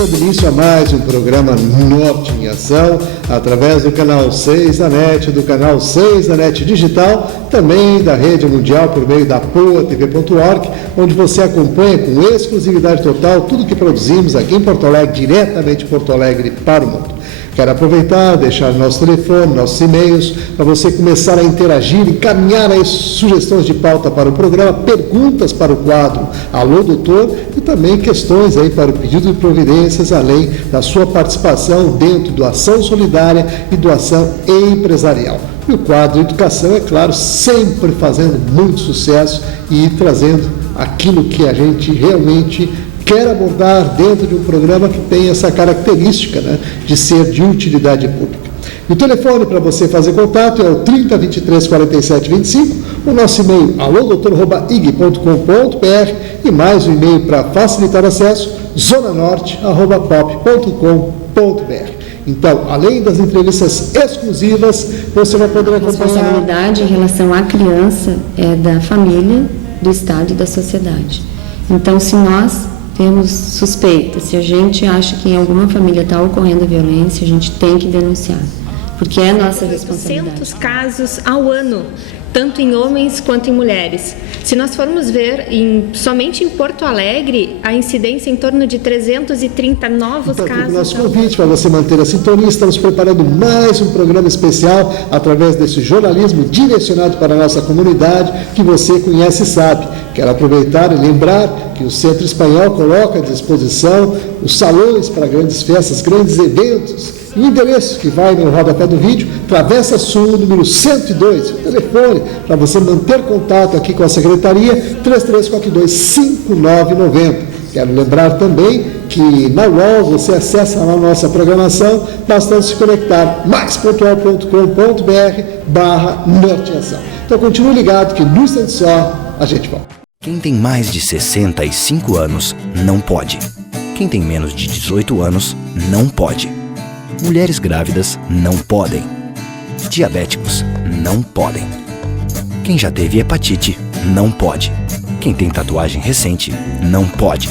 dando início a mais um programa Norte em Ação, através do canal 6 da NET, do canal 6 da NET Digital, também da Rede Mundial por meio da PoaTV.org, onde você acompanha com exclusividade total tudo que produzimos aqui em Porto Alegre, diretamente de Porto Alegre para o mundo. Quero aproveitar, deixar nosso telefone, nossos e-mails, para você começar a interagir, encaminhar aí sugestões de pauta para o programa, perguntas para o quadro Alô Doutor e também questões aí para o pedido de providências, além da sua participação dentro do Ação Solidária e do Ação Empresarial. E o quadro Educação, é claro, sempre fazendo muito sucesso e trazendo aquilo que a gente realmente quer abordar dentro de um programa que tem essa característica, né, de ser de utilidade pública. E o telefone para você fazer contato é o 30 23 47 25, o nosso e-mail alodoutor@ig.com.br e mais um e-mail para facilitar acesso, zonanorte@pop.com.br. Então, além das entrevistas exclusivas, você vai poder acompanhar... A responsabilidade em relação à criança é da família, do Estado e da sociedade. Então, se nós temos suspeita, se a gente acha que em alguma família está ocorrendo a violência, a gente tem que denunciar, porque é nossa responsabilidade. 800 casos ao ano, tanto em homens quanto em mulheres. Se nós formos ver, somente em Porto Alegre, a incidência em torno de 330 novos casos. Nosso convite para você manter a sintonia, estamos preparando mais um programa especial através desse jornalismo direcionado para a nossa comunidade, que você conhece e sabe. Quero aproveitar e lembrar que o Centro Espanhol coloca à disposição os salões para grandes festas, grandes eventos. E o endereço que vai no rodapé do vídeo, Travessa Sul, número 102, o telefone para você manter contato aqui com a Secretaria, 3342-5990. Quero lembrar também que na UOL você acessa a nossa programação, bastante se conectar, maispontual.com.br/norteação. Então continue ligado que no instante só a gente volta. Quem tem mais de 65 anos não pode. Quem tem menos de 18 anos não pode. Mulheres grávidas não podem. Diabéticos não podem. Quem já teve hepatite não pode. Quem tem tatuagem recente não pode.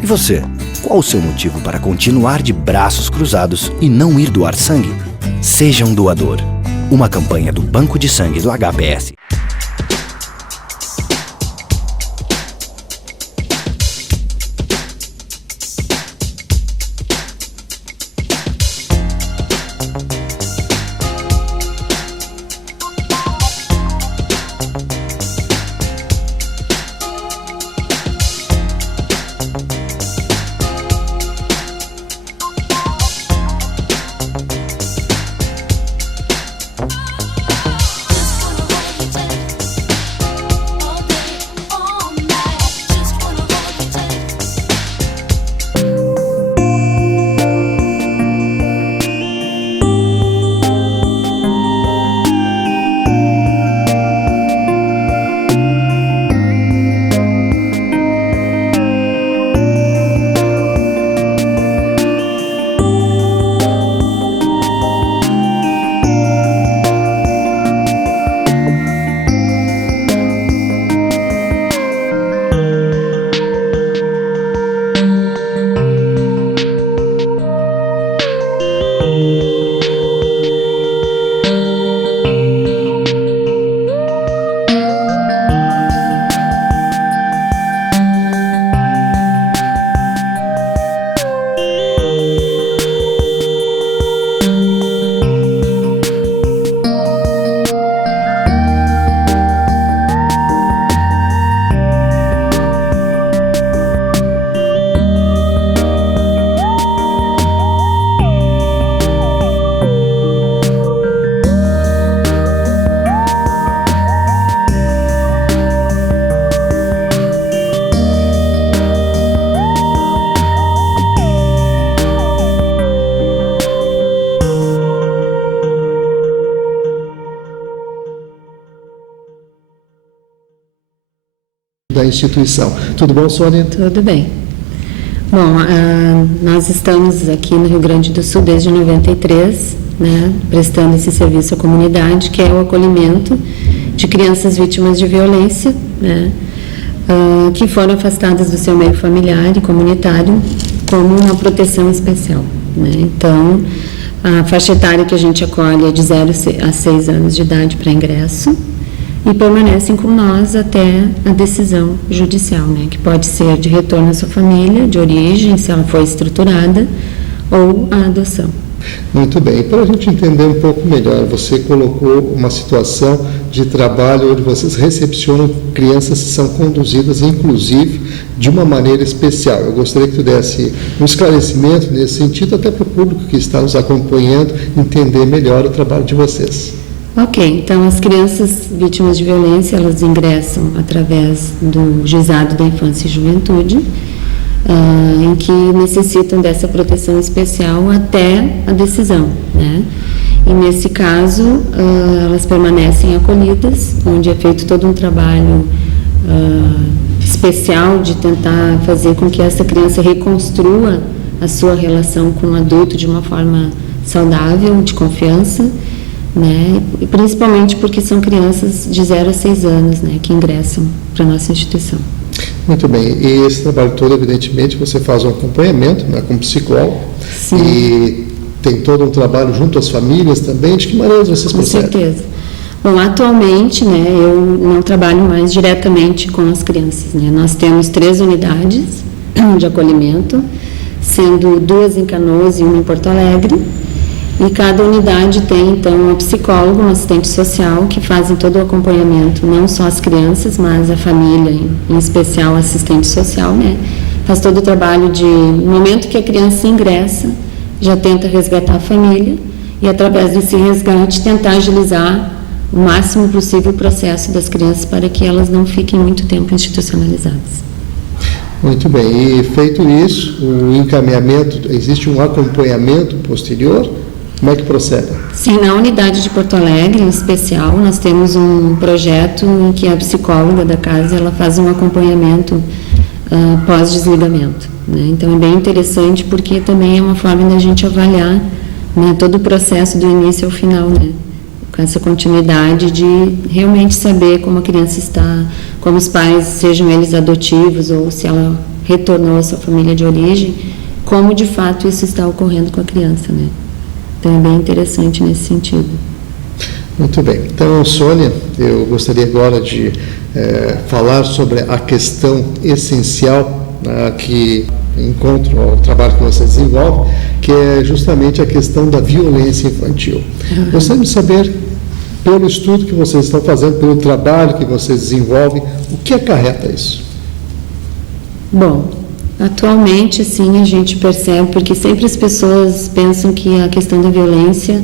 E você, qual o seu motivo para continuar de braços cruzados e não ir doar sangue? Seja um doador. Uma campanha do Banco de Sangue do HPS. Da instituição. Tudo bom, Sônia? Tudo bem. Bom, nós estamos aqui no Rio Grande do Sul desde 93, né, prestando esse serviço à comunidade, que é o acolhimento de crianças vítimas de violência, né, que foram afastadas do seu meio familiar e comunitário como uma proteção especial, né? Então, a faixa etária que a gente acolhe é de 0 a 6 anos de idade para ingresso e permanecem com nós até a decisão judicial, né? Que pode ser de retorno à sua família, de origem, se ela for estruturada, ou a adoção. Muito bem. Para a gente entender um pouco melhor, você colocou uma situação de trabalho onde vocês recepcionam crianças que são conduzidas, inclusive, de uma maneira especial. Eu gostaria que tu desse um esclarecimento nesse sentido, até para o público que está nos acompanhando entender melhor o trabalho de vocês. Ok, então as crianças vítimas de violência, elas ingressam através do Juizado da Infância e Juventude, em que necessitam dessa proteção especial até a decisão, né? E nesse caso, elas permanecem acolhidas, onde é feito todo um trabalho especial de tentar fazer com que essa criança reconstrua a sua relação com o adulto de uma forma saudável, de confiança, né? E principalmente porque são crianças de 0 a 6 anos, né, que ingressam para a nossa instituição. Muito bem, e esse trabalho todo, evidentemente, você faz um acompanhamento, né, como psicólogo. Sim. E tem todo um trabalho junto às famílias também. De que maneira vocês procedem? Com certeza. Bom, atualmente, né, eu não trabalho mais diretamente com as crianças, né? Nós temos 3 unidades de acolhimento, sendo 2 em Canoas e 1 em Porto Alegre. E cada unidade tem, então, uma psicóloga, um assistente social, que fazem todo o acompanhamento, não só as crianças, mas a família, em especial o assistente social, né? Faz todo o trabalho no momento que a criança ingressa, já tenta resgatar a família e, através desse resgate, tentar agilizar o máximo possível o processo das crianças para que elas não fiquem muito tempo institucionalizadas. Muito bem, e feito isso, o encaminhamento, existe um acompanhamento posterior? Como é que procede? Sim, na unidade de Porto Alegre, em especial, nós temos um projeto em que a psicóloga da casa ela faz um acompanhamento pós-desligamento, né? Então é bem interessante porque também é uma forma da gente avaliar, né, todo o processo do início ao final, né? Com essa continuidade de realmente saber como a criança está, como os pais, sejam eles adotivos ou se ela retornou à sua família de origem, como de fato isso está ocorrendo com a criança, né? Então é bem interessante nesse sentido. Muito bem. Então, Sônia, eu gostaria agora de falar sobre a questão essencial que encontro ao trabalho que você desenvolve, que é justamente a questão da violência infantil. Gostaria de saber, pelo estudo que vocês estão fazendo, pelo trabalho que vocês desenvolvem, o que acarreta isso? Bom, atualmente, sim, a gente percebe, porque sempre as pessoas pensam que a questão da violência,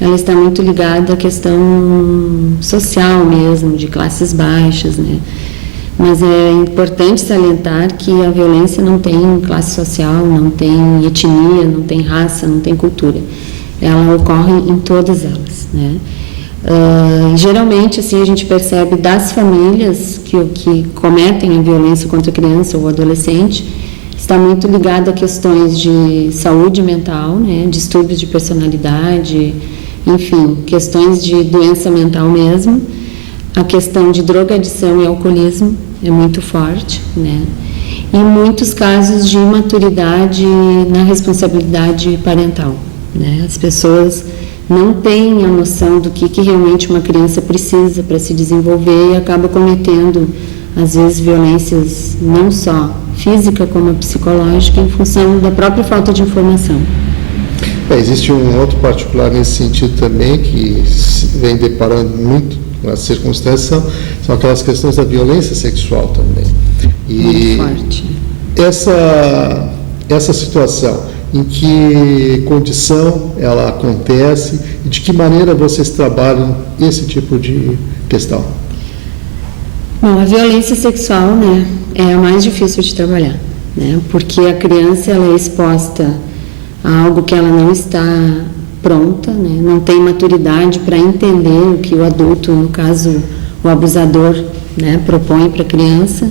ela está muito ligada à questão social mesmo, de classes baixas, né? Mas é importante salientar que a violência não tem classe social, não tem etnia, não tem raça, não tem cultura. Ela ocorre em todas elas, né? Geralmente, assim, a gente percebe das famílias que cometem a violência contra a criança ou adolescente, está muito ligado a questões de saúde mental, né, distúrbios de personalidade, enfim, questões de doença mental mesmo. A questão de drogadição e alcoolismo é muito forte, né? E muitos casos de imaturidade na responsabilidade parental, né? As pessoas não têm a noção do que realmente uma criança precisa para se desenvolver e acaba cometendo, às vezes, violências não só física como psicológica em função da própria falta de informação. Existe um outro particular nesse sentido também que vem deparando muito com essa circunstância, são aquelas questões da violência sexual também. Muito forte. Essa situação, em que condição ela acontece e de que maneira vocês trabalham esse tipo de questão? Bom, a violência sexual, né, é a mais difícil de trabalhar, né, porque a criança ela é exposta a algo que ela não está pronta, né, não tem maturidade para entender o que o adulto, no caso o abusador, né, propõe para a criança.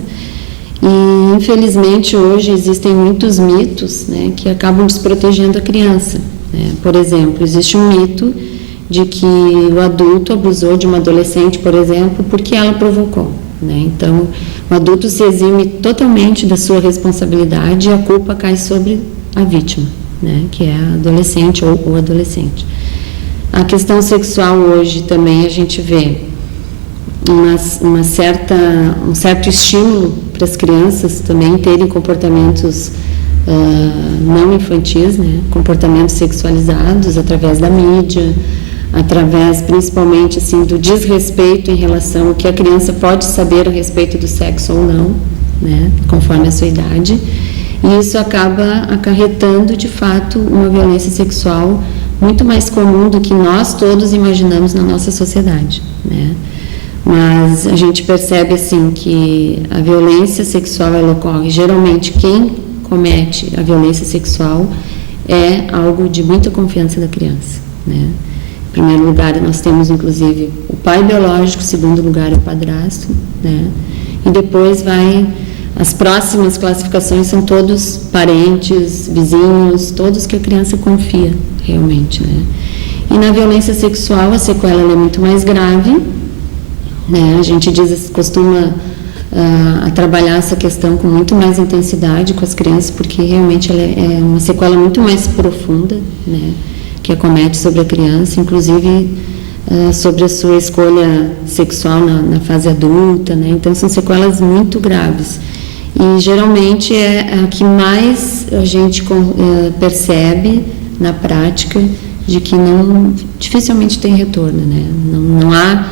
E, infelizmente, hoje existem muitos mitos, né, que acabam desprotegendo a criança, né. Por exemplo, existe um mito de que o adulto abusou de uma adolescente, por exemplo, porque ela provocou, né? Então, o adulto se exime totalmente da sua responsabilidade e a culpa cai sobre a vítima, né? Que é a adolescente ou o adolescente. A questão sexual hoje também a gente vê um certo estímulo para as crianças também terem comportamentos não infantis, né? Comportamentos sexualizados através da mídia, através principalmente assim do desrespeito em relação ao que a criança pode saber a respeito do sexo ou não, né? Conforme a sua idade, e isso acaba acarretando de fato uma violência sexual muito mais comum do que nós todos imaginamos na nossa sociedade, né? Mas a gente percebe assim que a violência sexual ela ocorre, geralmente quem comete a violência sexual é algo de muita confiança da criança, né? Em primeiro lugar, nós temos inclusive o pai biológico, em segundo lugar o padrasto, né? E depois as próximas classificações são todos parentes, vizinhos, todos que a criança confia realmente, né? E na violência sexual a sequela é muito mais grave, né? A gente costuma a trabalhar essa questão com muito mais intensidade com as crianças, porque realmente ela é uma sequela muito mais profunda, né? Que acomete sobre a criança, inclusive sobre a sua escolha sexual na fase adulta, né? Então são sequelas muito graves e geralmente é a que mais a gente percebe na prática de que dificilmente tem retorno, né? Não há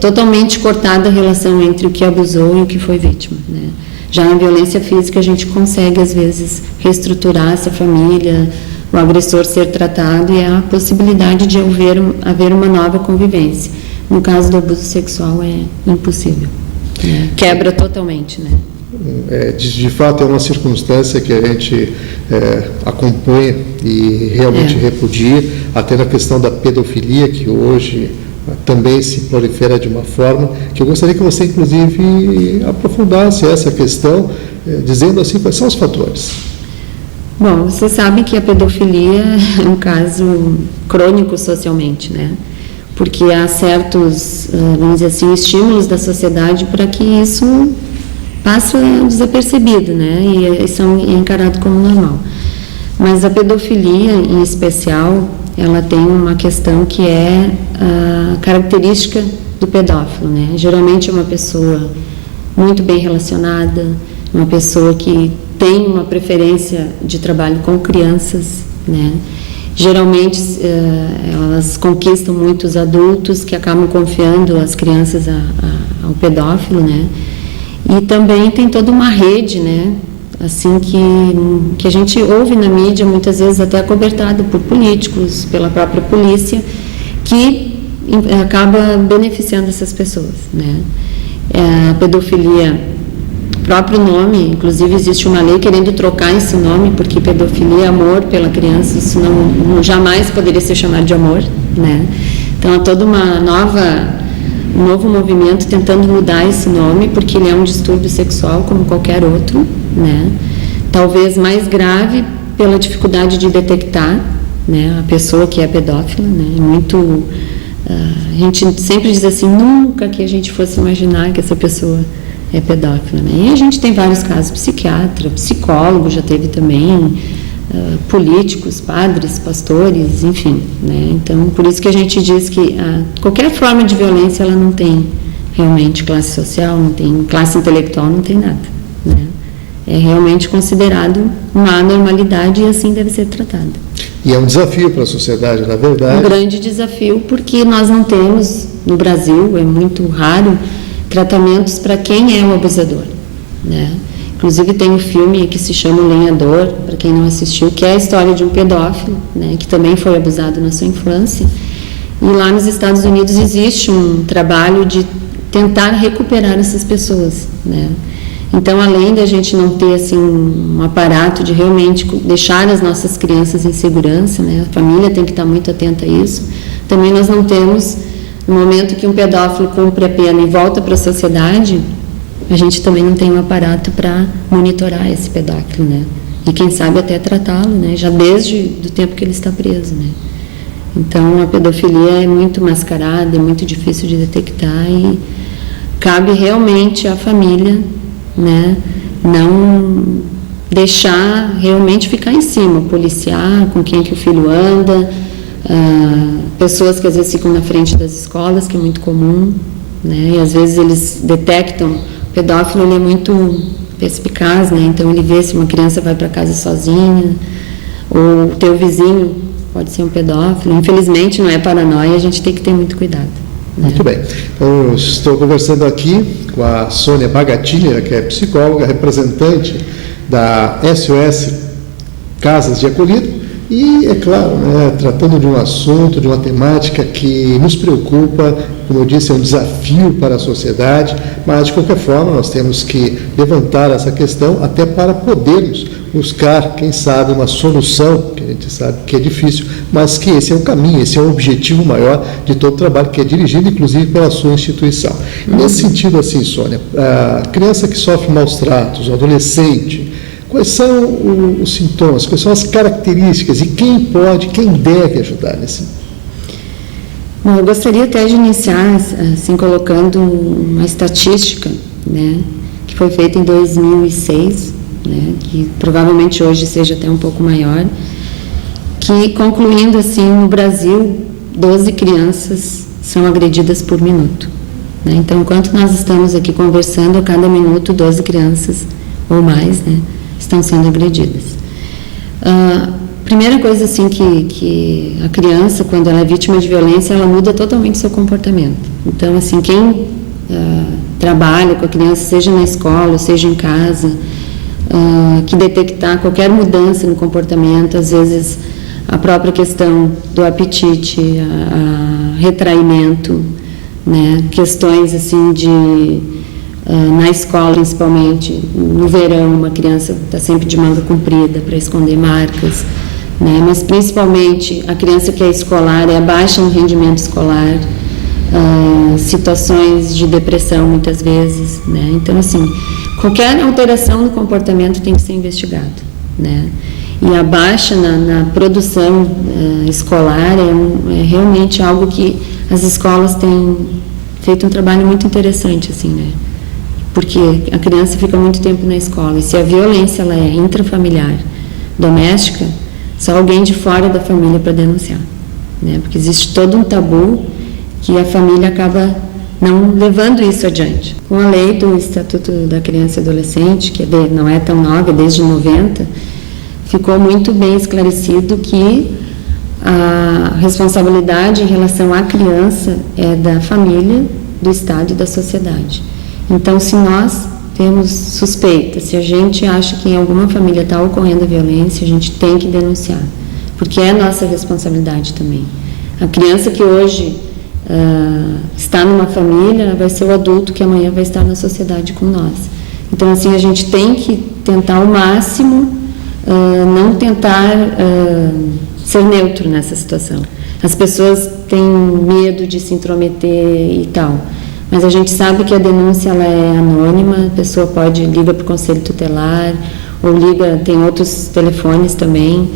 totalmente cortada a relação entre o que abusou e o que foi vítima, né? Já na violência física a gente consegue às vezes reestruturar essa família, o agressor ser tratado e a possibilidade de haver uma nova convivência. No caso do abuso sexual é impossível, né? Quebra totalmente, né? De fato é uma circunstância que a gente acompanha e realmente repudia, até na questão da pedofilia, que hoje também se prolifera de uma forma que eu gostaria que você inclusive aprofundasse essa questão, dizendo assim quais são os fatores. Bom, você sabe que a pedofilia é um caso crônico socialmente, né? Porque há certos, vamos dizer assim, estímulos da sociedade para que isso passe desapercebido, né? E são encarados como normal. Mas a pedofilia, em especial, ela tem uma questão que é a característica do pedófilo, né? Geralmente é uma pessoa muito bem relacionada, uma pessoa que tem uma preferência de trabalho com crianças, né? Geralmente elas conquistam muitos adultos que acabam confiando as crianças ao pedófilo, né? E também tem toda uma rede, né? Assim que a gente ouve na mídia, muitas vezes até acobertada por políticos, pela própria polícia, que acaba beneficiando essas pessoas, né? A pedofilia, próprio nome, inclusive existe uma lei querendo trocar esse nome, porque pedofilia é amor pela criança, isso não jamais poderia ser chamado de amor, né? Então há todo um novo movimento tentando mudar esse nome, porque ele é um distúrbio sexual como qualquer outro, né? Talvez mais grave pela dificuldade de detectar, né, a pessoa que é pedófila, né? A gente sempre diz assim, nunca que a gente fosse imaginar que essa pessoa é pedófila, né? E a gente tem vários casos, psiquiatra, psicólogo já teve também, políticos, padres, pastores, enfim, né? Então, por isso que a gente diz que qualquer forma de violência, ela não tem realmente classe social, não tem classe intelectual, não tem nada, né? É realmente considerado uma anormalidade e assim deve ser tratada. E é um desafio para a sociedade, na verdade. Um grande desafio, porque nós não temos, no Brasil, é muito raro, tratamentos para quem é o abusador, né? Inclusive tem um filme que se chama O Lenhador, para quem não assistiu, que é a história de um pedófilo, né, que também foi abusado na sua infância. E lá nos Estados Unidos existe um trabalho de tentar recuperar essas pessoas, né? Então, além da gente não ter assim um aparato de realmente deixar as nossas crianças em segurança, né, a família tem que estar muito atenta a isso, também nós não temos, no momento que um pedófilo cumpre a pena e volta para a sociedade, a gente também não tem um aparato para monitorar esse pedófilo, né? E quem sabe até tratá-lo, né? Já desde o tempo que ele está preso, né? Então, a pedofilia é muito mascarada, é muito difícil de detectar e cabe realmente à família, né, não deixar realmente ficar em cima, policiar com quem que o filho anda, pessoas que às vezes ficam na frente das escolas, que é muito comum, né, e às vezes eles detectam, o pedófilo ele é muito perspicaz, né, então ele vê se uma criança vai para casa sozinha, ou o teu vizinho pode ser um pedófilo. Infelizmente não é paranoia, a gente tem que ter muito cuidado. Muito bem. Então, eu estou conversando aqui com a Sônia Bagatini, que é psicóloga, representante da SOS Casas de Acolhida, e, é claro, né, tratando de um assunto, de uma temática que nos preocupa, como eu disse, é um desafio para a sociedade, mas, de qualquer forma, nós temos que levantar essa questão até para podermos buscar, quem sabe, uma solução, que a gente sabe que é difícil, mas que esse é o caminho, esse é o objetivo maior de todo o trabalho, que é dirigido, inclusive, pela sua instituição. Nesse sentido, assim, Sônia, a criança que sofre maus tratos, o adolescente, quais são os sintomas, quais são as características e quem pode, quem deve ajudar nesse? Bom, eu gostaria até de iniciar, assim, colocando uma estatística, né, que foi feita em 2006, né, que provavelmente hoje seja até um pouco maior, que, concluindo assim, no Brasil, 12 crianças são agredidas por minuto, né? Então, enquanto nós estamos aqui conversando, a cada minuto, 12 crianças ou mais, né, estão sendo agredidas. Primeira coisa, assim, que a criança, quando ela é vítima de violência, ela muda totalmente seu comportamento. Então, assim, quem trabalha com a criança, seja na escola, seja em casa, que detectar qualquer mudança no comportamento, às vezes a própria questão do apetite, retraimento, né, questões assim na escola principalmente, no verão uma criança está sempre de manga comprida para esconder marcas, né, mas principalmente a criança que é escolar, é baixa no rendimento escolar, situações de depressão muitas vezes, né, então assim, qualquer alteração no comportamento tem que ser investigado, né? E a baixa na produção escolar é realmente algo que as escolas têm feito um trabalho muito interessante, assim, né? Porque a criança fica muito tempo na escola, e se a violência ela é intrafamiliar, doméstica, só alguém de fora da família para denunciar, né? Porque existe todo um tabu que a família acaba não levando isso adiante. Com a lei do Estatuto da Criança e Adolescente, que não é tão nova, é desde 90, ficou muito bem esclarecido que a responsabilidade em relação à criança é da família, do Estado e da sociedade. Então, se nós temos suspeita, se a gente acha que em alguma família está ocorrendo a violência, a gente tem que denunciar, porque é nossa responsabilidade também. A criança que hoje está numa família vai ser o adulto que amanhã vai estar na sociedade com nós. Então, assim, a gente tem que tentar ao máximo não tentar ser neutro nessa situação. As pessoas têm medo de se intrometer e tal, mas a gente sabe que a denúncia ela é anônima, a pessoa liga para o conselho tutelar, ou tem outros telefones também,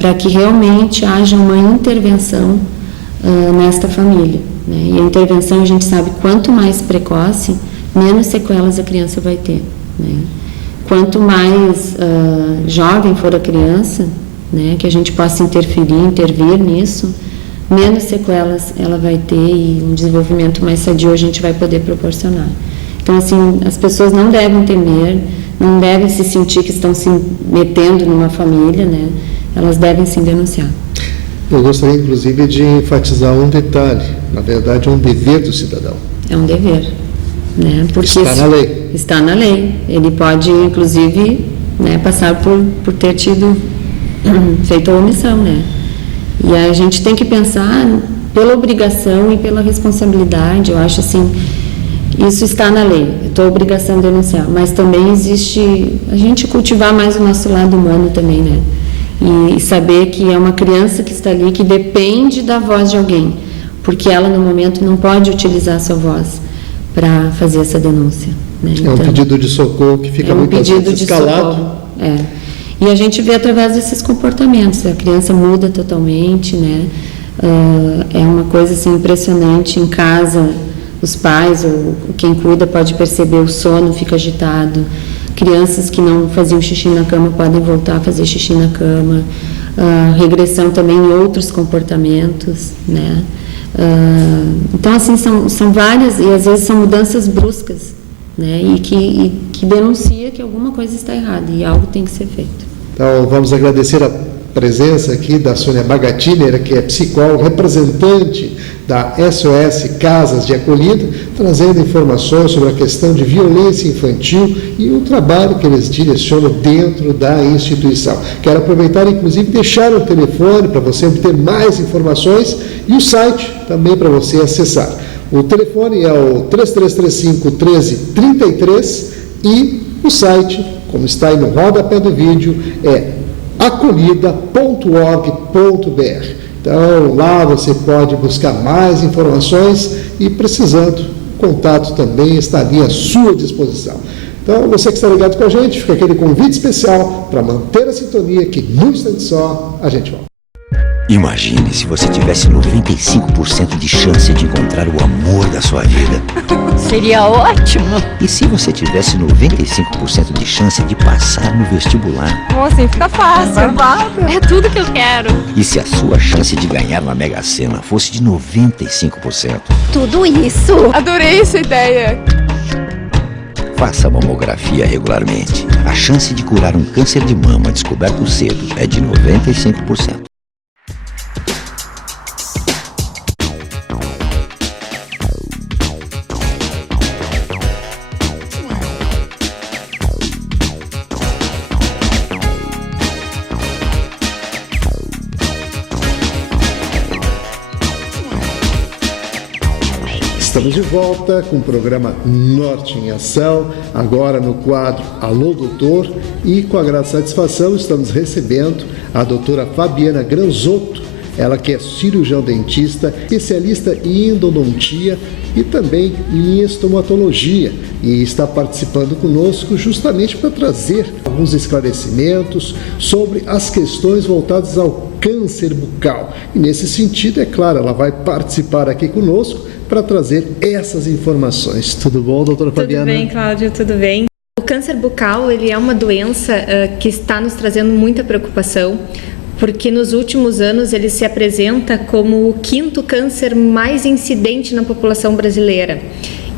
para que realmente haja uma intervenção nesta família, né? E a intervenção, a gente sabe, quanto mais precoce, menos sequelas a criança vai ter, né? Quanto mais jovem for a criança, né, que a gente possa intervir nisso, menos sequelas ela vai ter e um desenvolvimento mais sadio a gente vai poder proporcionar. Então, assim, as pessoas não devem temer, não devem se sentir que estão se metendo numa família, né? Elas devem sim denunciar. Eu gostaria, inclusive, de enfatizar um detalhe. Na verdade, é um dever do cidadão. É um dever, né? Porque está na lei. Está na lei. Ele pode, inclusive, né, passar por ter feito a omissão, né? E a gente tem que pensar pela obrigação e pela responsabilidade. Eu acho assim, isso está na lei. É tua obrigação denunciar. Mas também existe a gente cultivar mais o nosso lado humano também, né? E saber que é uma criança que está ali, que depende da voz de alguém, porque ela no momento não pode utilizar a sua voz para fazer essa denúncia, né? É um pedido de socorro que fica muitas vezes escalado. E a gente vê através desses comportamentos, a criança muda totalmente, né? É uma coisa assim impressionante. Em casa os pais ou quem cuida pode perceber o sono, fica agitado. Crianças que não faziam xixi na cama podem voltar a fazer xixi na cama. Regressão também em outros comportamentos, né? Então, assim, são várias, e às vezes são mudanças bruscas, né? E que denuncia que alguma coisa está errada e algo tem que ser feito. Então, vamos agradecer a presença aqui da Sônia Bagatiner, que é psicóloga, representante da SOS Casas de Acolhida, trazendo informações sobre a questão de violência infantil e o trabalho que eles direcionam dentro da instituição. Quero aproveitar, inclusive, deixar o telefone para você obter mais informações e o site também para você acessar. O telefone é o 3335-1333 e o site, como está aí no rodapé do vídeo, é acolhida.org.br. Então, lá você pode buscar mais informações e, precisando, o contato também está ali à sua disposição. Então, você que está ligado com a gente, fica aquele convite especial para manter a sintonia, que num instante só a gente volta. Imagine se você tivesse 95% de chance de encontrar o amor da sua vida. Seria ótimo. E se você tivesse 95% de chance de passar no vestibular? Assim fica fácil. É tudo que eu quero. E se a sua chance de ganhar na Mega Sena fosse de 95%? Tudo isso. Adorei essa ideia. Faça mamografia regularmente. A chance de curar um câncer de mama descoberto cedo é de 95%. Estamos de volta com o programa Norte em Ação, agora no quadro Alô Doutor, e com a grande satisfação estamos recebendo a doutora Fabiana Granzotto, ela que é cirurgião dentista, especialista em endodontia e também em estomatologia, e está participando conosco justamente para trazer alguns esclarecimentos sobre as questões voltadas ao câncer bucal. E nesse sentido, é claro, ela vai participar aqui conosco para trazer essas informações. Tudo bom, doutora Fabiana? Tudo bem, Cláudio, tudo bem. O câncer bucal, ele é uma doença que está nos trazendo muita preocupação, porque nos últimos anos ele se apresenta como o 5º câncer mais incidente na população brasileira.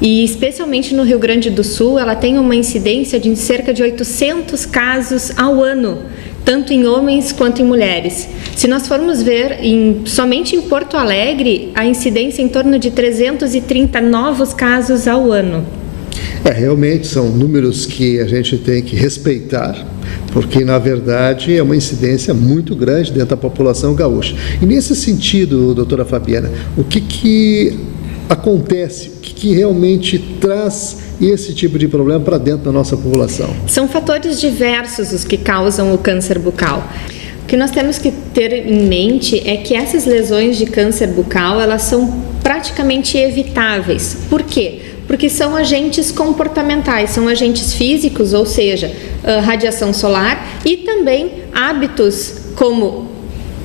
E especialmente no Rio Grande do Sul, ela tem uma incidência de cerca de 800 casos ao ano, tanto em homens quanto em mulheres. Se nós formos ver, somente em Porto Alegre, a incidência é em torno de 330 novos casos ao ano. Realmente são números que a gente tem que respeitar, porque, na verdade, é uma incidência muito grande dentro da população gaúcha. E, nesse sentido, doutora Fabiana, o que acontece, o que realmente traz esse tipo de problema para dentro da nossa população? São fatores diversos os que causam o câncer bucal. O que nós temos que ter em mente é que essas lesões de câncer bucal, elas são praticamente evitáveis. Por quê? Porque são agentes comportamentais, são agentes físicos, ou seja, radiação solar, e também hábitos como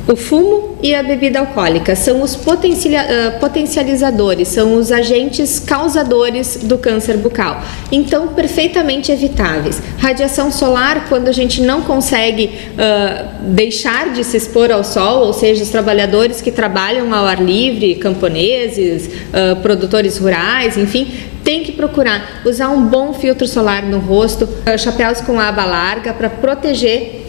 o fumo e a bebida alcoólica. São os potencializadores, são os agentes causadores do câncer bucal. Então, perfeitamente evitáveis. Radiação solar, quando a gente não consegue deixar de se expor ao sol, ou seja, os trabalhadores que trabalham ao ar livre, camponeses, produtores rurais, enfim, tem que procurar usar um bom filtro solar no rosto, chapéus com aba larga para proteger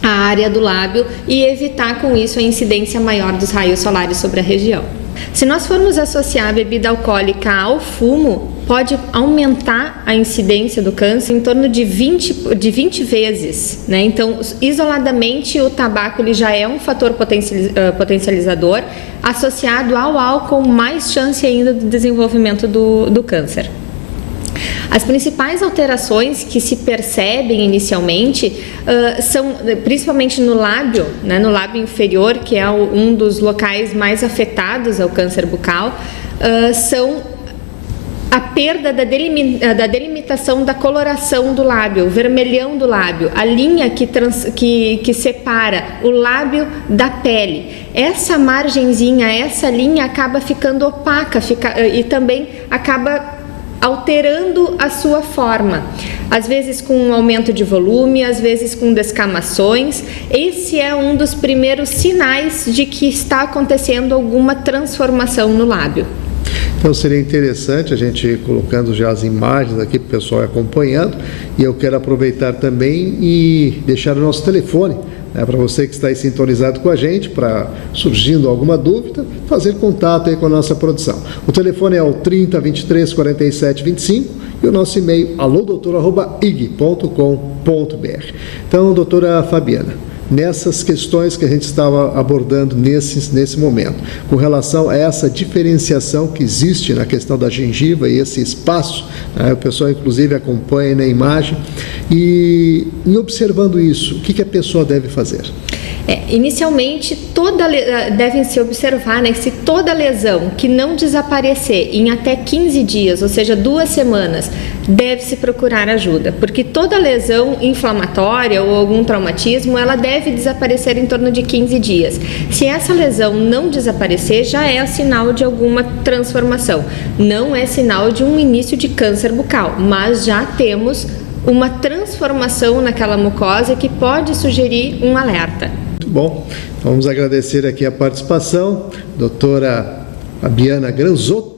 a área do lábio e evitar com isso a incidência maior dos raios solares sobre a região. Se nós formos associar a bebida alcoólica ao fumo, pode aumentar a incidência do câncer em torno de 20 vezes, né? Então, isoladamente, o tabaco ele já é um fator potencializador, associado ao álcool, mais chance ainda do desenvolvimento do câncer. As principais alterações que se percebem inicialmente são, principalmente no lábio, né, no lábio inferior, que é um dos locais mais afetados ao câncer bucal, são a perda da delimitação da coloração do lábio, o vermelhão do lábio, a linha que separa o lábio da pele. Essa margenzinha, essa linha acaba ficando opaca e também acaba alterando a sua forma, às vezes com um aumento de volume, às vezes com descamações. Esse é um dos primeiros sinais de que está acontecendo alguma transformação no lábio. Então seria interessante a gente ir colocando já as imagens aqui para o pessoal ir acompanhando, e eu quero aproveitar também e deixar o nosso telefone, para você que está aí sintonizado com a gente, para, surgindo alguma dúvida, fazer contato aí com a nossa produção. O telefone é o 30 23 47 25 e o nosso e-mail alodoutor@ig.com.br. Então, doutora Fabiana, nessas questões que a gente estava abordando nesse momento, com relação a essa diferenciação que existe na questão da gengiva e esse espaço, o pessoal inclusive acompanha na imagem, e em observando isso, o que a pessoa deve fazer? Inicialmente, devem se observar, se toda lesão que não desaparecer em até 15 dias, ou seja, 2 semanas, deve-se procurar ajuda, porque toda lesão inflamatória ou algum traumatismo, ela deve desaparecer em torno de 15 dias. Se essa lesão não desaparecer, já é sinal de alguma transformação. Não é sinal de um início de câncer bucal, mas já temos uma transformação naquela mucosa que pode sugerir um alerta. Muito bom. Vamos agradecer aqui a participação, doutora Fabiana Granzotto,